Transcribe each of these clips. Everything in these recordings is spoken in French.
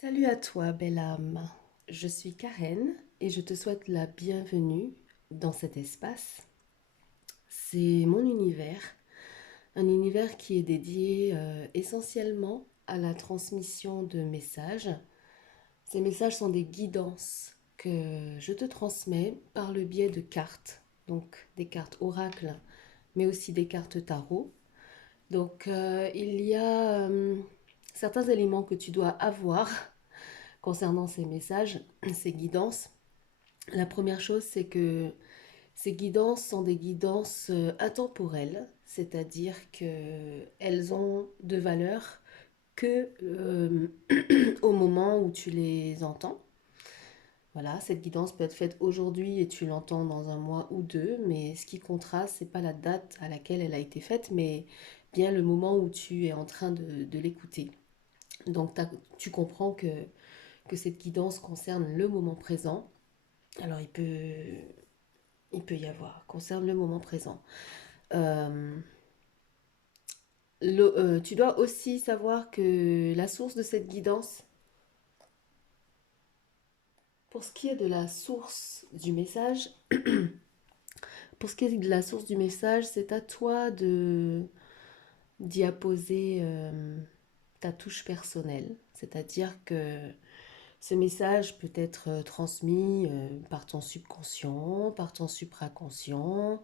Salut à toi, belle âme. Je suis Karen et je te souhaite la bienvenue dans cet espace. C'est mon univers, un univers qui est dédié essentiellement à la transmission de messages. Ces messages sont des guidances que je te transmets par le biais de cartes, donc des cartes oracles, mais aussi des cartes tarot. Donc il y a certains éléments que tu dois avoir concernant ces messages, ces guidances. La première chose, c'est que ces guidances sont des guidances intemporelles, c'est-à-dire qu'elles ont de valeur que au moment où tu les entends. Voilà, cette guidance peut être faite aujourd'hui et tu l'entends dans un mois ou deux, mais ce qui comptera, c'est pas la date à laquelle elle a été faite, mais bien le moment où tu es en train de l'écouter. Donc tu comprends que cette guidance concerne le moment présent. Alors il peut y avoir, concerne le moment présent. Euh, Tu dois aussi savoir que la source de cette guidance, pour ce qui est de la source du message, pour ce qui est de la source du message, c'est à toi de d'y apposer ta touche personnelle. C'est-à-dire que ce message peut être transmis par ton subconscient, par ton supraconscient,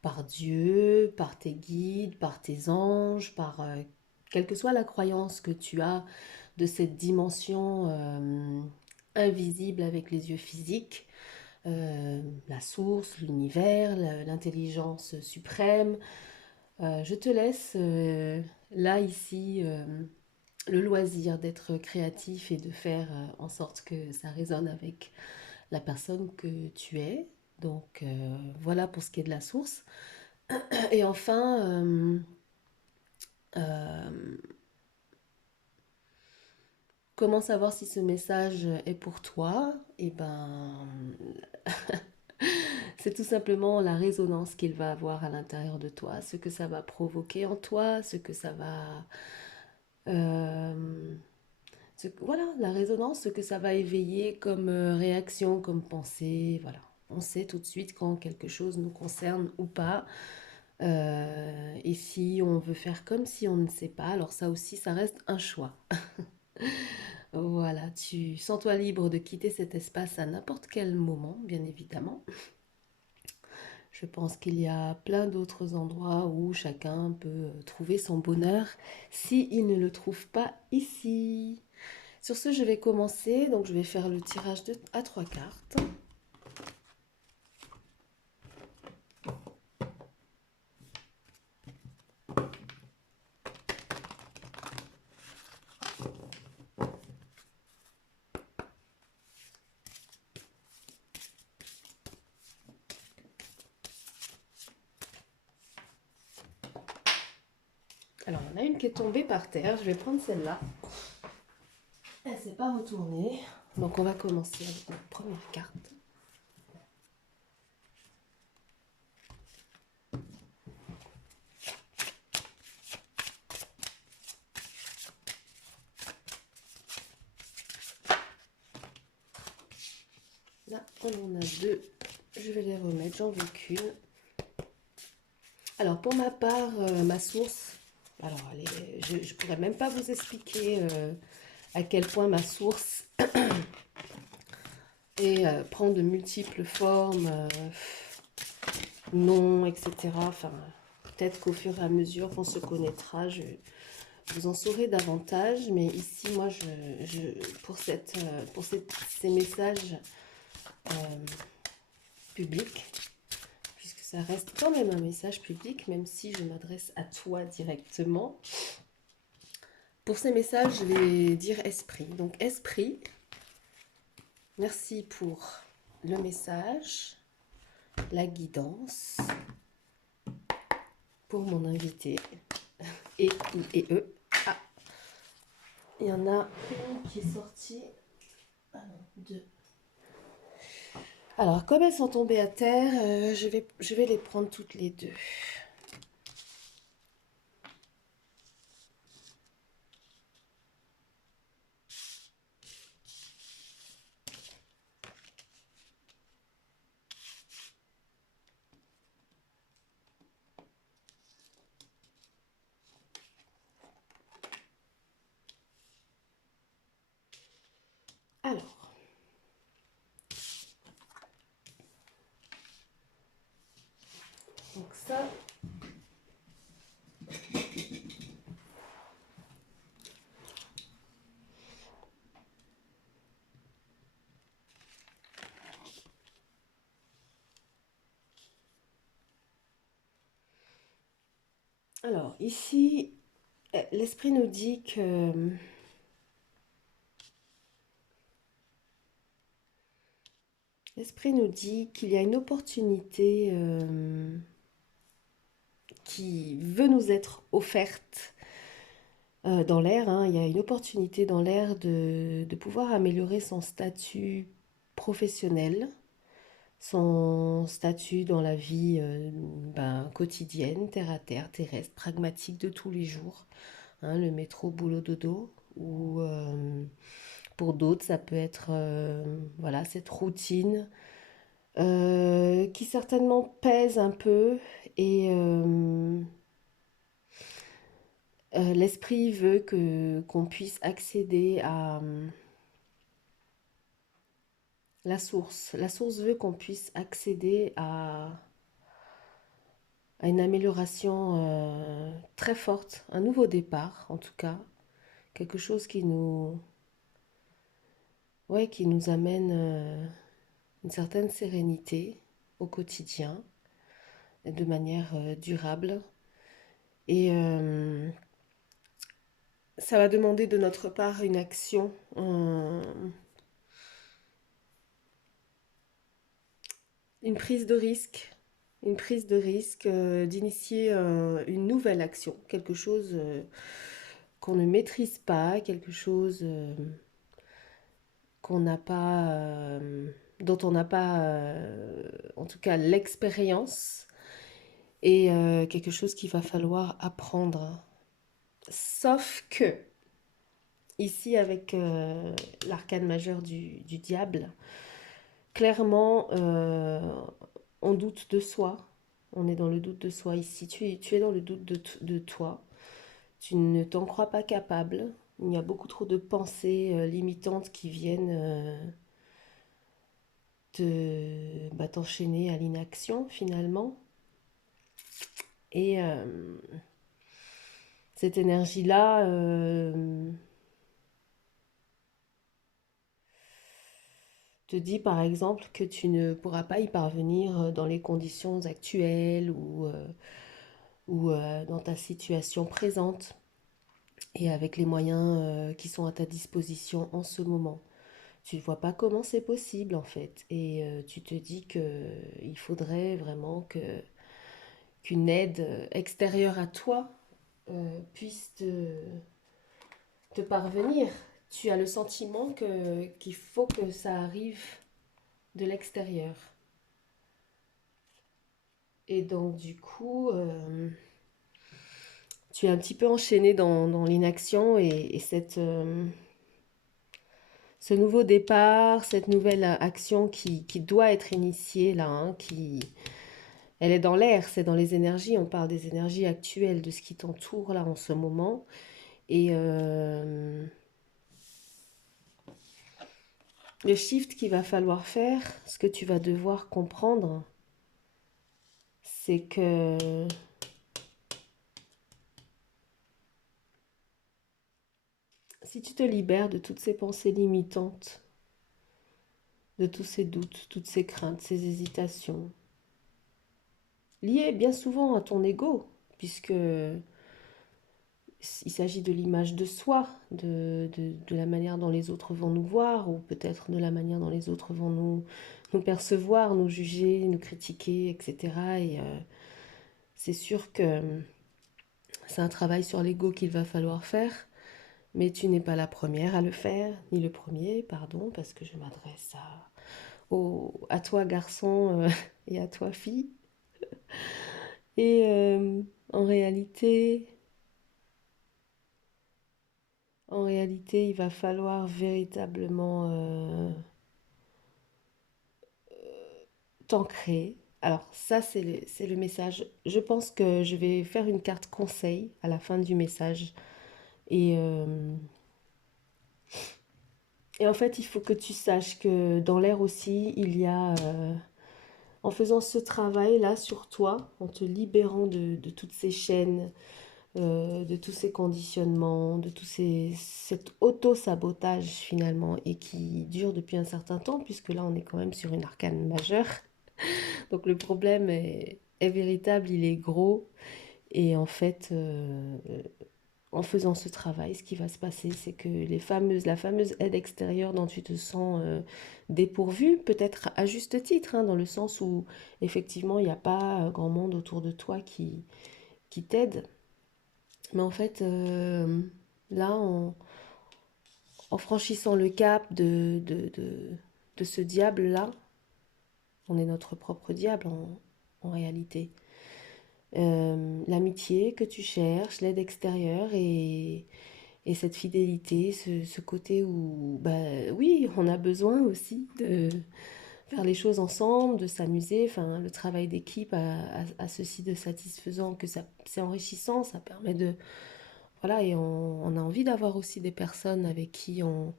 par Dieu, par tes guides, par tes anges, par quelle que soit la croyance que tu as de cette dimension invisible avec les yeux physiques, la source, l'univers, l'intelligence suprême. Je te laisse là, ici, le loisir d'être créatif et de faire en sorte que ça résonne avec la personne que tu es. Donc voilà pour ce qui est de la source. Et enfin, euh, comment savoir si ce message est pour toi? Eh ben, c'est tout simplement la résonance qu'il va avoir à l'intérieur de toi, ce que ça va provoquer en toi, ce que ça va... euh, voilà, la résonance, ce que ça va éveiller comme réaction, comme pensée, voilà. On sait tout de suite quand quelque chose nous concerne ou pas. Et si on veut faire comme si on ne sait pas, alors ça aussi, ça reste un choix. Voilà, tu sens-toi libre de quitter cet espace à n'importe quel moment, bien évidemment. Je pense qu'il y a plein d'autres endroits où chacun peut trouver son bonheur s'il ne le trouve pas ici. Sur ce, je vais commencer. Donc, je vais faire le tirage à trois cartes. Alors, il y en a une qui est tombée par terre. Je vais prendre celle-là. Elle ne s'est pas retournée. Donc, on va commencer avec notre première carte. Là, on en a deux. Je vais les remettre. J'en veux qu'une. Alors, pour ma part, ma source, alors je ne pourrais même pas vous expliquer à quel point ma source prend de multiples formes, noms, etc. Enfin, peut-être qu'au fur et à mesure qu'on se connaîtra, vous en saurez davantage. Mais ici, moi, ces messages euh, publics, puisque ça reste quand même un message public, même si je m'adresse à toi directement. Pour ces messages, je vais dire esprit. Donc esprit, merci pour le message, la guidance, pour mon invité et il et eux. Ah, il y en a une qui est sortie. Ah non, deux. Alors, comme elles sont tombées à terre, je vais les prendre toutes les deux. ça. Alors, ici, l'esprit nous dit que l'esprit nous dit qu'il y a une opportunité qui veut nous être offerte dans l'air, hein. Il y a une opportunité dans l'air de pouvoir améliorer son statut professionnel, son statut dans la vie quotidienne, terre à terre, terrestre, pragmatique de tous les jours, hein, le métro, boulot, dodo, ou pour d'autres, ça peut être voilà, cette routine qui certainement pèse un peu et l'esprit veut que qu'on puisse accéder à la source. La source veut qu'on puisse accéder à une amélioration très forte, un nouveau départ en tout cas, quelque chose ouais, qui nous amène une certaine sérénité au quotidien, de manière durable. Et ça va demander de notre part une action, une prise de risque, d'initier une nouvelle action, quelque chose qu'on ne maîtrise pas, quelque chose qu'on n'a pas, dont on n'a pas, en tout cas, l'expérience, et quelque chose qu'il va falloir apprendre. Sauf que, ici, avec l'arcane majeur du diable, clairement, on doute de soi. On est dans le doute de soi ici. Tu es dans le doute de toi. Tu ne t'en crois pas capable. Il y a beaucoup trop de pensées limitantes qui viennent t'enchaîner à l'inaction finalement. Et cette énergie-là te dit par exemple que tu ne pourras pas y parvenir dans les conditions actuelles ou dans ta situation présente et avec les moyens qui sont à ta disposition en ce moment. Tu ne vois pas comment c'est possible en fait et tu te dis que il faudrait vraiment qu'une aide extérieure à toi puisse te parvenir. Tu as le sentiment qu'il faut que ça arrive de l'extérieur. Et donc, du coup, tu es un petit peu enchaîné dans l'inaction et ce nouveau départ, cette nouvelle action qui doit être initiée là, hein, elle est dans l'air, c'est dans les énergies. On parle des énergies actuelles, de ce qui t'entoure là en ce moment. Et le shift qu'il va falloir faire, ce que tu vas devoir comprendre, c'est que si tu te libères de toutes ces pensées limitantes, de tous ces doutes, toutes ces craintes, ces hésitations, liées bien souvent à ton ego, puisque il s'agit de l'image de soi, de la manière dont les autres vont nous voir, ou peut-être de la manière dont les autres vont nous percevoir, nous juger, nous critiquer, etc. Et c'est sûr que c'est un travail sur l'ego qu'il va falloir faire, mais tu n'es pas la première à le faire, ni le premier, pardon, parce que je m'adresse à toi garçon et à toi fille. Et en réalité, il va falloir véritablement t'ancrer. Alors ça, c'est le message. Je pense que je vais faire une carte conseil à la fin du message. Et, euh, et en fait, il faut que tu saches que dans l'air aussi, il y a en faisant ce travail-là sur toi, en te libérant de toutes ces chaînes, de tous ces conditionnements, cet auto-sabotage finalement, et qui dure depuis un certain temps, puisque là on est quand même sur une arcane majeure. Donc le problème est véritable, il est gros, et en fait, en faisant ce travail, ce qui va se passer, c'est que la fameuse aide extérieure dont tu te sens dépourvu, peut-être à juste titre, hein, dans le sens où effectivement il n'y a pas grand monde autour de toi qui t'aide. Mais en fait, là, en franchissant le cap de ce diable-là, on est notre propre diable en réalité. L'amitié que tu cherches, l'aide extérieure et cette fidélité, ce côté où, bah oui, on a besoin aussi de faire les choses ensemble, de s'amuser. Enfin, le travail d'équipe a ceci de satisfaisant que ça, c'est enrichissant, ça permet de... Voilà, et on a envie d'avoir aussi des personnes avec qui on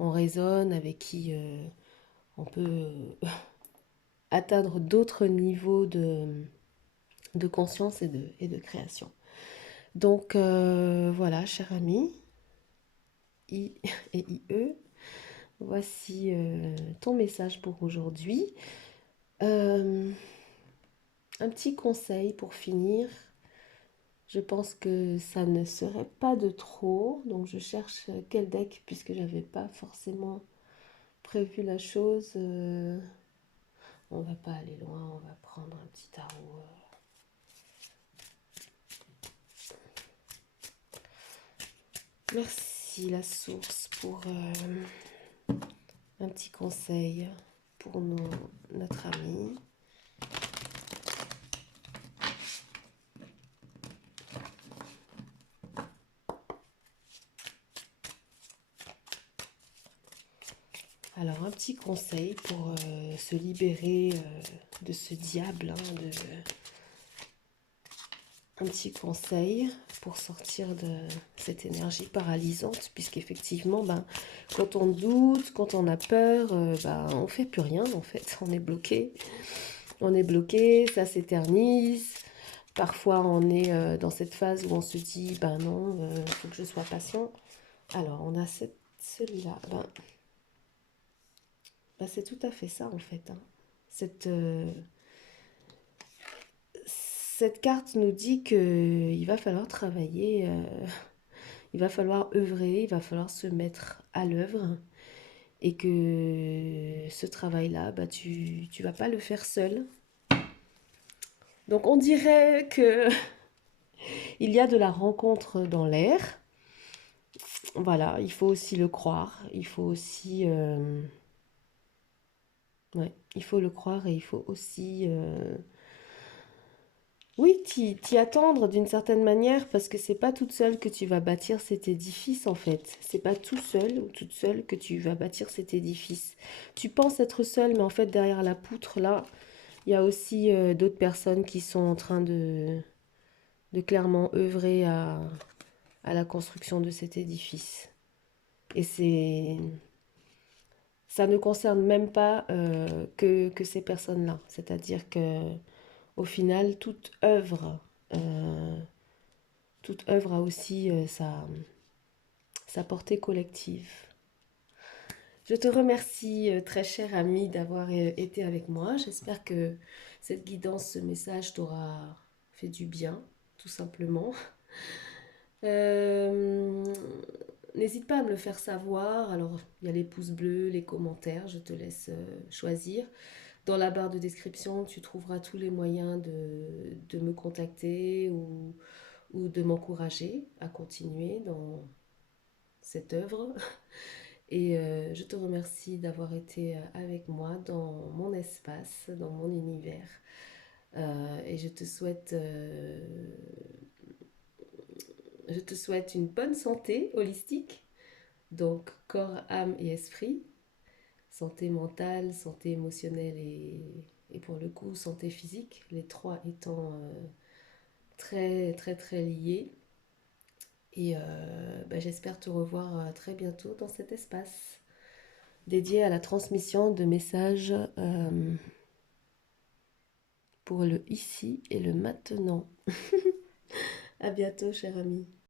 raisonne, avec qui on peut atteindre d'autres niveaux de conscience et de création. Donc voilà, cher ami, I et IE, voici ton message pour aujourd'hui. Euh, un petit conseil pour finir. Je pense que ça ne serait pas de trop. Donc je cherche quel deck puisque j'avais pas forcément prévu la chose. On va pas aller loin, on va prendre un petit tarot. Merci la source pour un petit conseil pour notre ami. Alors un petit conseil pour se libérer de ce diable, hein, un petit conseil pour sortir de cette énergie paralysante, puisqu'effectivement, ben, quand on doute, quand on a peur, ben, on ne fait plus rien en fait, on est bloqué. On est bloqué, ça s'éternise. Parfois, on est dans cette phase où on se dit, ben non, il faut que je sois patient. Alors, on a celui-là. Ben, c'est tout à fait ça en fait, hein. Cette, cette carte nous dit qu'il va falloir travailler, il va falloir œuvrer, il va falloir se mettre à l'œuvre et que ce travail-là, bah, tu ne vas pas le faire seul. Donc on dirait que il y a de la rencontre dans l'air. Voilà, il faut aussi le croire, il faut aussi... ouais, il faut le croire et il faut aussi... oui, t'y attendre d'une certaine manière parce que c'est pas toute seule que tu vas bâtir cet édifice en fait. C'est pas tout seul ou toute seule que tu vas bâtir cet édifice. Tu penses être seul, mais en fait derrière la poutre là, il y a aussi d'autres personnes qui sont en train de clairement œuvrer à la construction de cet édifice. Et ça ne concerne même pas que ces personnes-là. C'est-à-dire que au final, euh, toute œuvre a aussi sa portée collective. Je te remercie, très cher ami, d'avoir été avec moi. J'espère que cette guidance, ce message t'aura fait du bien, tout simplement. Euh, N'hésite pas à me le faire savoir. Alors, il y a les pouces bleus, les commentaires, je te laisse choisir. Dans la barre de description, tu trouveras tous les moyens de me contacter ou de m'encourager à continuer dans cette œuvre. Et je te remercie d'avoir été avec moi dans mon espace, dans mon univers. Et je te souhaite une bonne santé holistique, donc corps, âme et esprit, santé mentale, santé émotionnelle et pour le coup santé physique, les trois étant très très très liés. Et bah, j'espère te revoir très bientôt dans cet espace dédié à la transmission de messages pour le ici et le maintenant. À bientôt, cher ami.